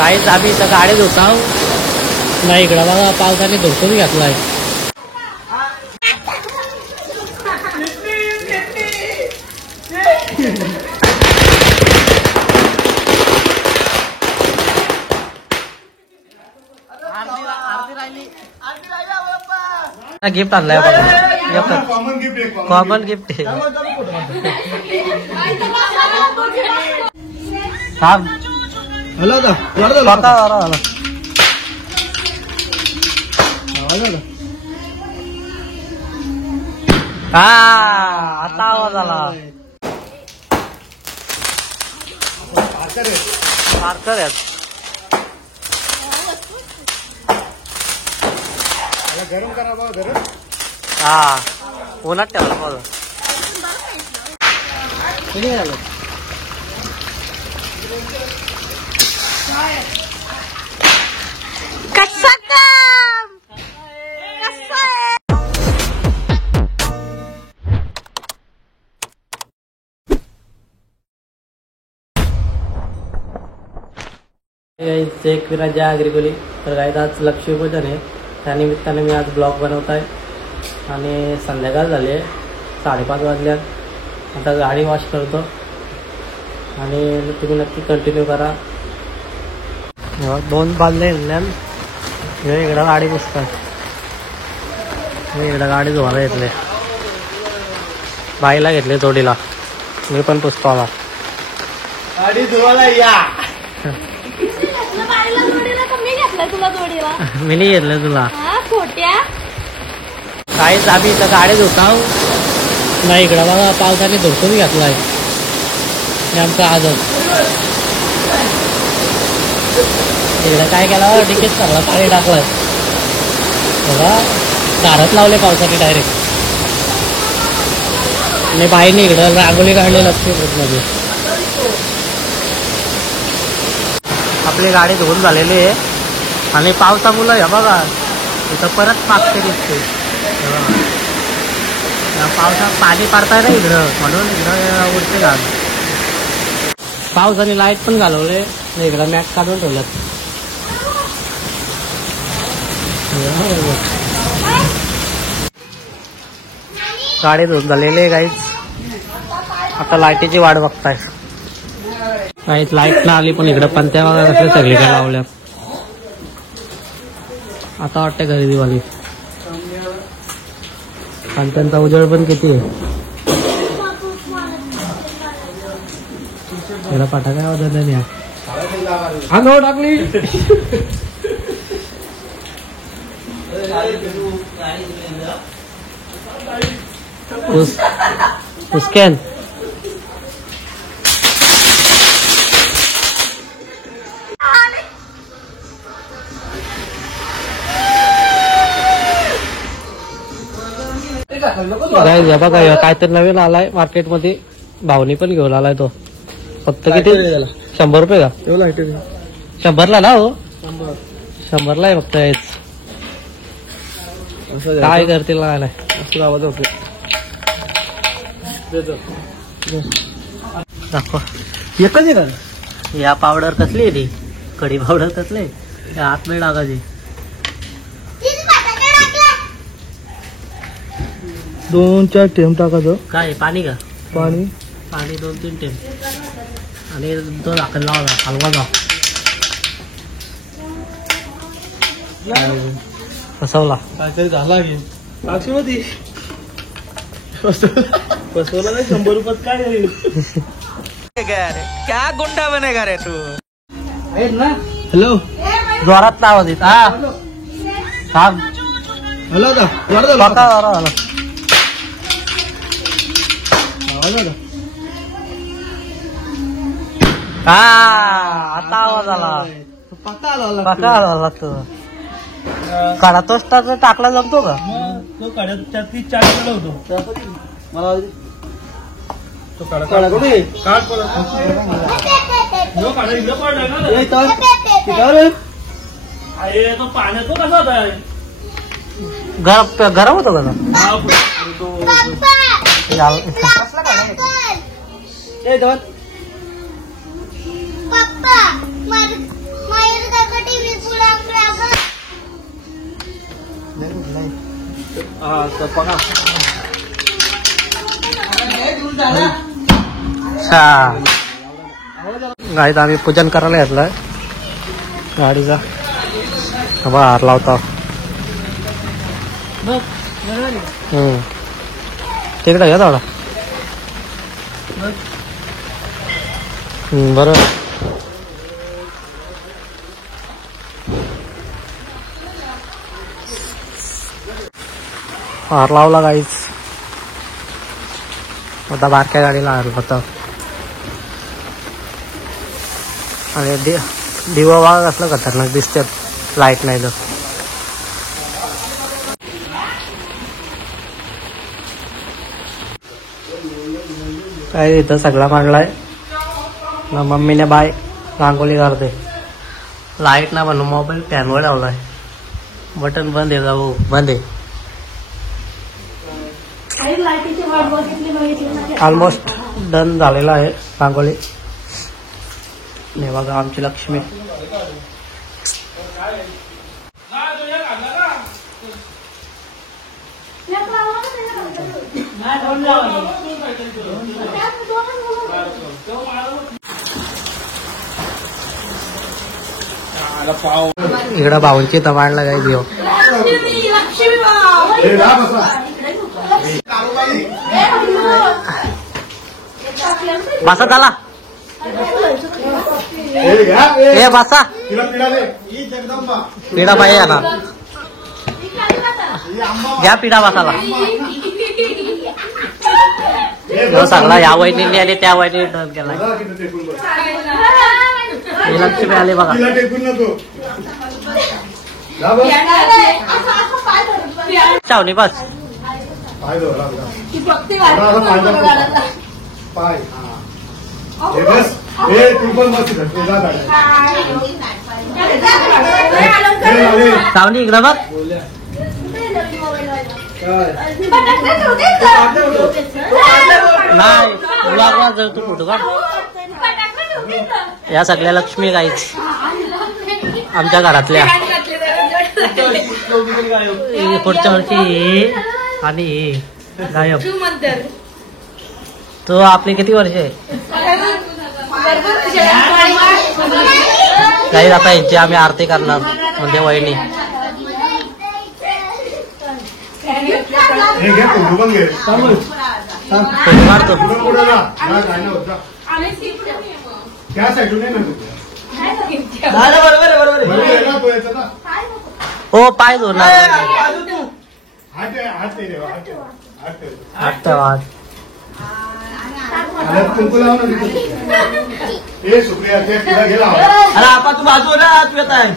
काहीच आम्ही इथं गाडी धुता नाही. इकडं बघा पावसाने धुसून घेतलाय. गिफ्ट आणलाय बघा. कॉमन गिफ्ट आहे. आता आवाज आला. पार्कर आहेत. गरम करा बघा गरम. हा उन्हात ठेवला बघा. कसा काम कसा एक विराजा अग्रिकोली. तर गाईत आज लक्ष्मीपूजन आहे. त्यानिमित्ताने मी आज ब्लॉग बनवत आहे. आणि संध्याकाळ झाली आहे. 5:30 वाजल्यात. आता गाडी वॉश करतो आणि तुम्ही नक्की कंटिन्यू करा. 2 बाजले इकडं गाडी पुसतात. इकडं गाडी धुवायला घेतले. बाईला घेतले जोडीला. मी पण पुसतो आला. गाडी धुवायला या. तुला जोडीला मी नाही घेतलं तुला. खोट्या काहीच आम्ही इथं गाडी धुता नाही. इकडं बघा पावसाने धुसून घेतलाय. नेमकं आजच इकडं काय केलं डिकेच चांगला पाणी टाकलाय बघा. दारात लावले पावसाने डायरेक्ट. आणि बाईने इकडं रांगोळी काढली लक्ष्मीपूजनमध्ये. आपली गाडी धुवून झालेली आहे. आणि पावसामुळं हे बघा इथं परत पाकते दिसते. पावसात पाणी पडताय ना इकडं म्हणून इकडं उडते गाडी. पावसाने लाईट पण घालवले. इकडं मॅट काढून ठेवलं. गाडी धुवून झालेली आहे गाईच. आता लाईटीची वाट बघताय. काहीच लाईट ना आली पण इकडं पंत्या बघा कसल्या सगळीकडे लावल्या. आता वाटतं घरी दिवाळी. आणि त्यांचा उजेड पण किती आहे. त्याला फटाका वाजत नाही. अंगावर टाकली. उसकेन बघा काहीतरी नवीन आलाय मार्केटमध्ये. भावनी पण घेऊन आलाय तो. फक्त किती 100 रुपये का. 100ला ना हो. 100ला आहे फक्त. काय करतील ना दाखव. एकच आहे का. या पावडर कसली आहे ती. कढी पावडर कसली हात नाही टाकायची. 2-4 थेंब टाकायचं. काय पाणी का. पाणी 2-3 थेंब. आणि तो झाकण लावा हलवा जा. फसवला काहीतरी झाला की साक्षीमध्ये फसवला नाही. 100 रुपयात काय झाली. क्या गुंडा बनेगा रे तू. हॅलो जोरात आवाज येत. हा थांब. हॅलो का आता आवाज आला. पक्का आला. पक्का आला तो. काढा तोच टाकला जमतो का. तो काढ्या 4 किलो होतो. मला तो काढा कुठे काढ तो पाण्यात तो कसा होता. गरम होतो का. पप्पा हा तर बघा गाईत आम्ही पूजन करायला घेतलंय गाडीचा. हवा हार लावता तिकडे घ्या थोडा. बरोबर. हार लावला गाईच. आता बारक्या गाडीला हार होता. आणि दिवा वाघ असलं खतरनाक दिसतात लाईट नाही तर. काय इथं सगळा मांडलाय ना. मम्मीने बाय रांगोली काढते. लाईट ना म्हणून मोबाईल फॅनवर लावलाय. बटन बंद आहे. जाऊ बंद आहे. ऑलमोस्ट डन झालेला आहे रांगोली. हे बघा आमची लक्ष्मी. इकडं भाऊंची तमाडला काय देऊ. बसा झाला. ए बसा. पिढा पाहिजे ना. घ्या पिढा बसाला. सगळा या वहिनी आले त्या वहिनी टर्न केला. लक्ष्मी आले बघा. चावणी बस. चावणी इकडं बघ. नाही ब्लॉगला जर तू फोटो काढ. या सगळ्या लक्ष्मी गाईच आमच्या घरातल्या. पुढच्या वर्षी आणि गायब. तो आपली किती वर्ष आहे गाई. आता यांची आम्ही आरती करणार म्हणजे वहिनी. मारतो हो. पाय धोरणार. अरे आपण तू बाजू ना तू येत आहे.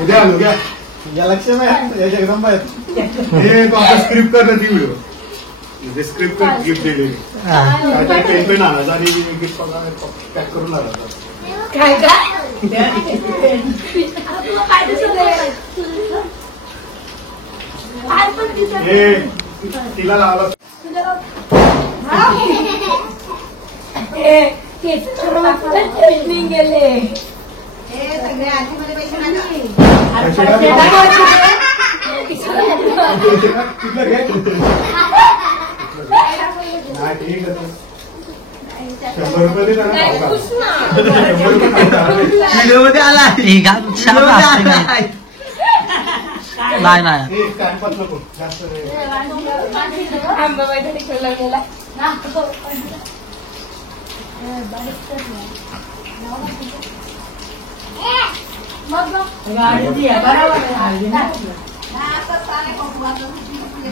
उद्या या लक्ष्मी एकदम स्क्रिप्ट करणार ती व्हिडिओ. म्हणजे स्क्रिप्ट कर गिफ्ट दिलेली. पेन पेन आणायचा आणि गिफ्ट पॅक करून आणायचा. तिला लावला. गेले व्हिडिओ मध्ये आला. नाही नाही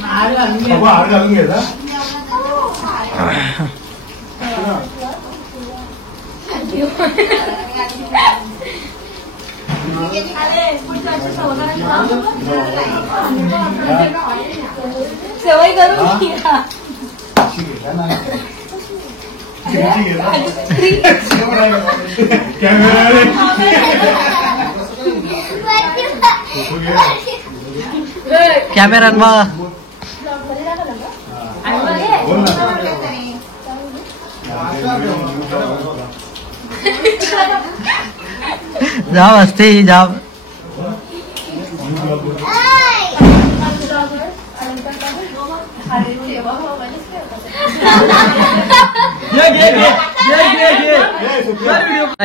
हार घालून घ्यायचा. सवय करून कॅमेरा कॅमेरा बघा जाव असते जाव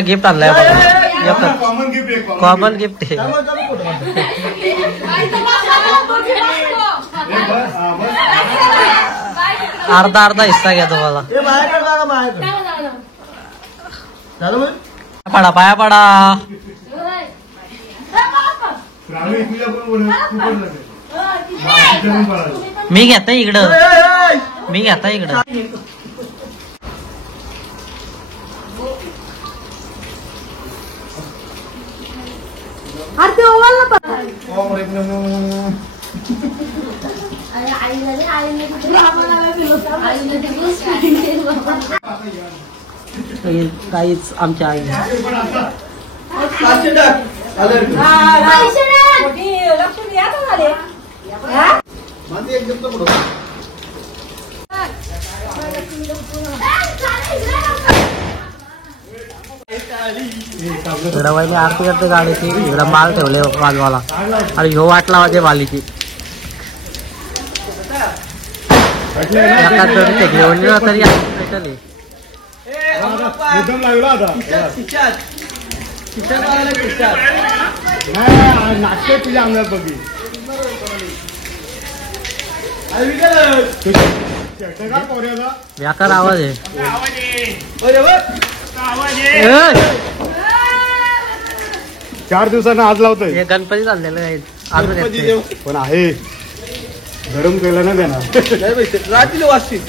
गिफ्ट आणलाय कॉमन गिफ्ट कॉमन गिफ्ट आहे अर्धा अर्धा हिस्सा घ्या तुम्हाला पडा पाया पडा मी घेता इकडं मी घेता इकडं आरती ओवाल ना काहीच आमच्या आई इकडं आरती करते गाडीची इकडं माल ठेवले वाजवाला आणि ह्यो वाटला माझ्या वालीची एका तरी टेकली तरी भेटली एकदम लागला आता नाचते तुझ्या अंगात बघी व्याकार आवाज आहे चार दिवसांना आज लावतोय हे गणपती चाललेलं आहे अजून येते. पण आहे गरम केलं ना त्यांना रात्री वाजतील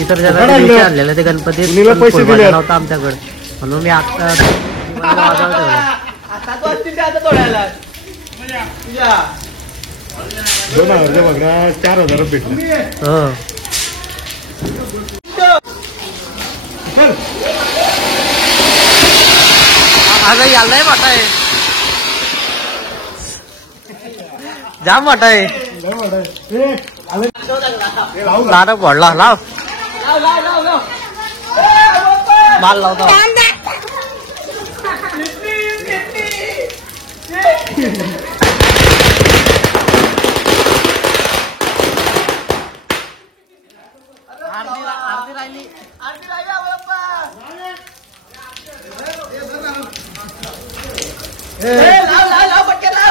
इतर जगात दिवशी आणलेलं ते गणपती कुणीला पैसे दिले? नव्हता आमच्याकडे म्हणून मी आता वाजवायला ठेवलं 7 वाजतील आता तोडायला 2000 बघा 4000 भेटले हो आता यायलाय मोठा आहे जाम मोठा आहे लाडा पडला लाव माल लावतो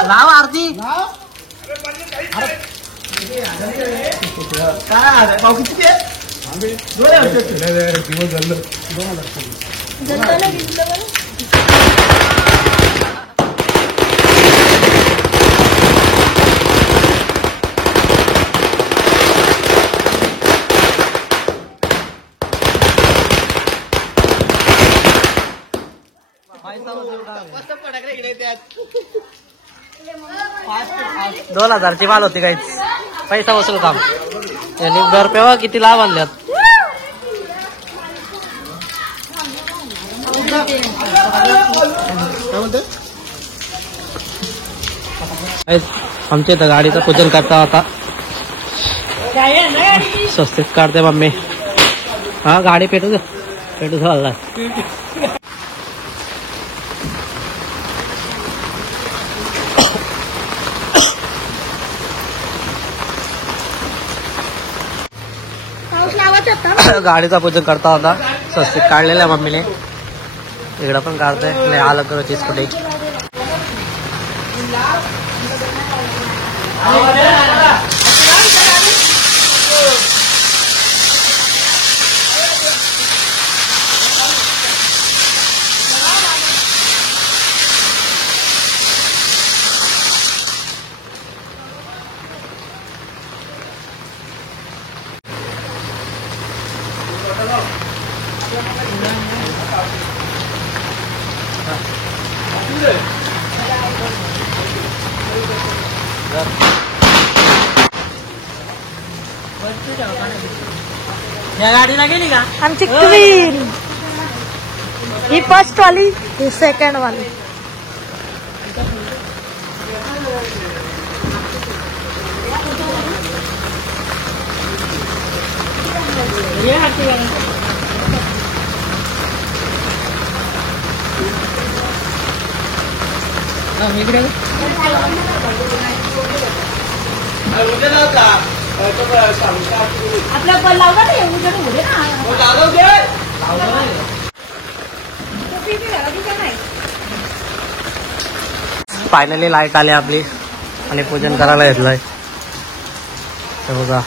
लाव आरती दोन 2000ची माल होती काहीच पैसा वसूल काम यांनी घर पेवा किती लाभ आणल्यात आमच्या इथं गाडीचं पूजन करता होता स्वस्तिक काढते मम्मी हा गाडी पेटू झाला गाडीचा पूजन करता होता स्वस्तिक काढलेलं आहे मम्मीने इकडं पण काढते नाही आलं करायची स्कूटी या गाडीला गेली का आमची क्वीन ही फर्स्ट वाली ही सेकंड वाली आपल्या बल लावला ना येऊ दे उडे ना फायनली लाईट आली आपली आणि पूजन करायला घेतलंय. हे बघा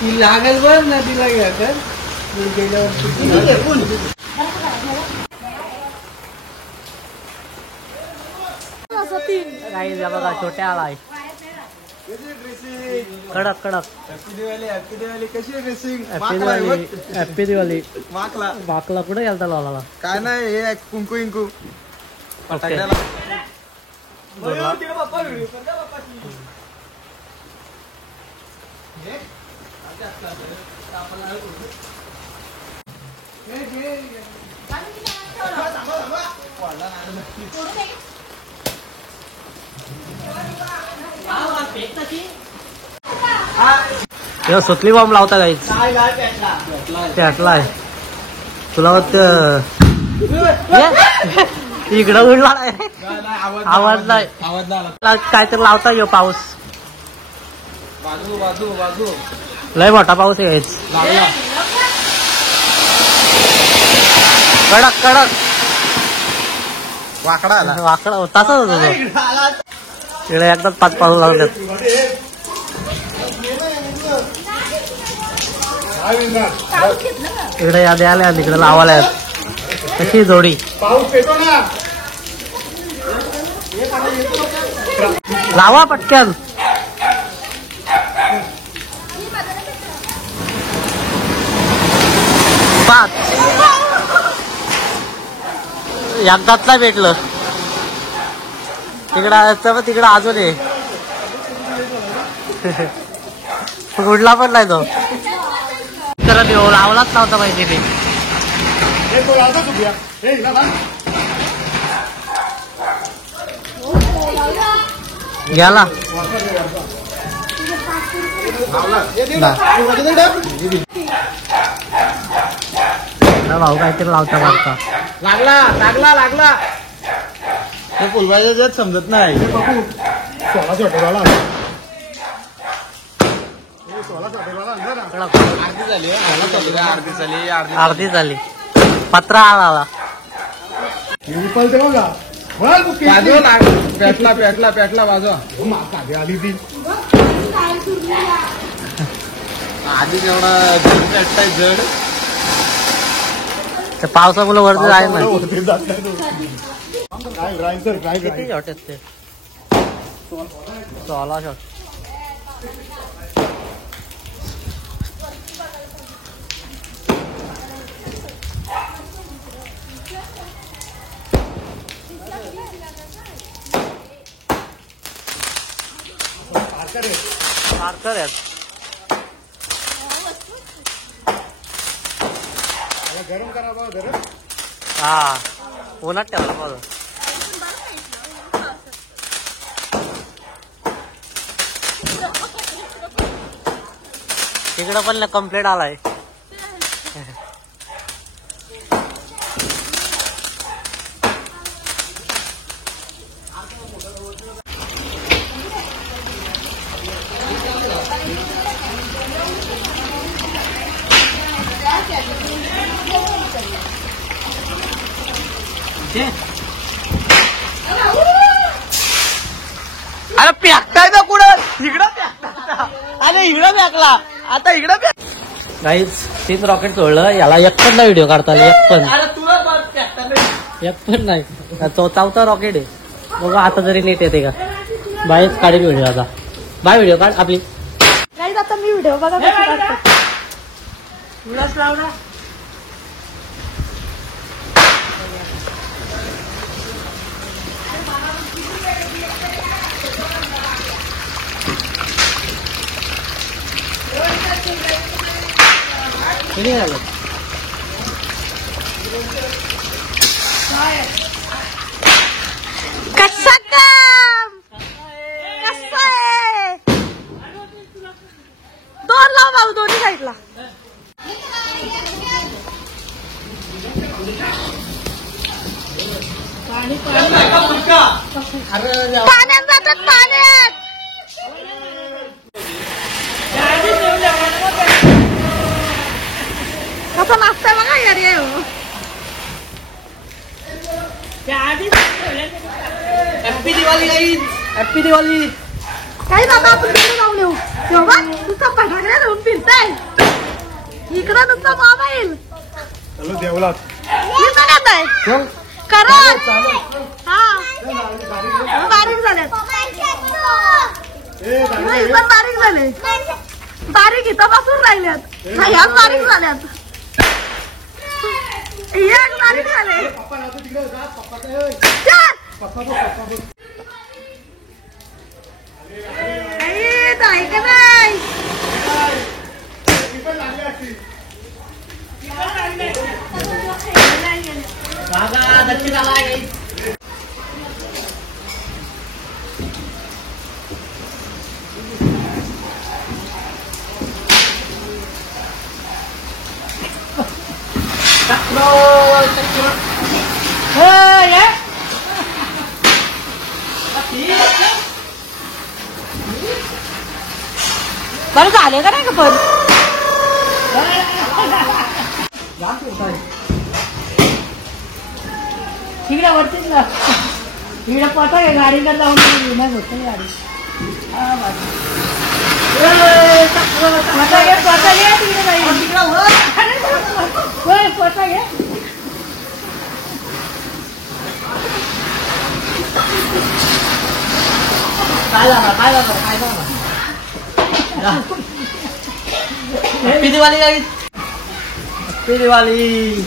ती लागेल बर नदीला घ्या तर गेल्यावर काही बघा छोट्या आलाय कडक कडक. हॅपी दिवाळी कशी आहे ड्रेसिंग? हॅपी दिवाळी. माकला बाकला कुठे गेलता लावला? काय नाही हे कुंकू इंकू सुतली बॉम्ब लावता काहीच पेटलाय तुला वाटतं इकडं उडला आवाज नाही काहीतरी लावता येऊ पाऊस बाजू बाजू बाजू लय मोठा पाऊस आहे काहीच लागला कडक कडक वाकडा आला वाकडा तसाच होता तो इकडे एकदाच 5 पाऊस लावतात इकडे यादी आल्या तिकडे लावायला कशी जोडी पाऊस येतो ना लावा पटकन एकदाच नाही भेटलं तिकडं अजून आहे उडला पण नाही तो करत येऊ लावलाच नव्हता पाहिजे ते गेला भाऊ काहीतरी लावता मारता लागला लागला लागला ते फुलबाजा जात समजत नाही अर्धी झाली पत्रा आला पेटला पेटला पेटला बाजू आली ती आधी एवढा जड पेटताय जड पावसामुळे वरती आहे ना काय शॉट ते 16 शॉट मार्कर आहेत गरम करा बा गरम हा उन्हात ठेवला बघ तिकडं पण कंप्लेंट आलाय अरे पेकताय ना कुठं इकडं पेकता अरे इकडं पेकला आता इकडं काहीच 3 रॉकेट सोडलं याला एक पण नाही व्हिडिओ काढता आला एक पण नाही तो 4था रॉकेट आहे बघा आता जरी नीट येते का बाहेरच काढेल व्हिडिओ आता बाय व्हिडिओ काढ आपली आता मी व्हिडिओ बघा कशी काढते. उलस लावला किती झालं कसं काम कसं आहे दोन लाव भाऊ दोन्ही साईडला पाण्यात जातात पाण्यात कसं नाचतंय बघा यार ये हो happy Diwali guys happy Diwali काही बाबा आपण तिकडे जाऊन येऊ तेव्हा नुसतं फटाकडे घेऊन फिरताय इकडं नुसतं मोबाईल चलो देवला इथं येत आहे करत हा बारीक झाल्यात पण बारीक झाले बारीक इथं बसून राहिल्यात ह्याच बारीक झाल्यात एक बारीक झाले ऐक नाही बरं झाले का नाही का पण तिकडे वरतीच ना तिकडे पटा आहे गाडीकडे जाऊन नाही होत गाडी पटा घे तिकडे जाईल तिकडे पटा घे काय झालं happy Diwali guys happy Diwali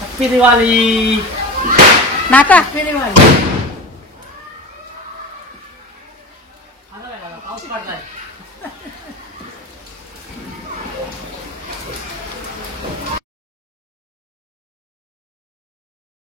happy Diwali नाका हॅपी दिवाळी पाऊस पडलाय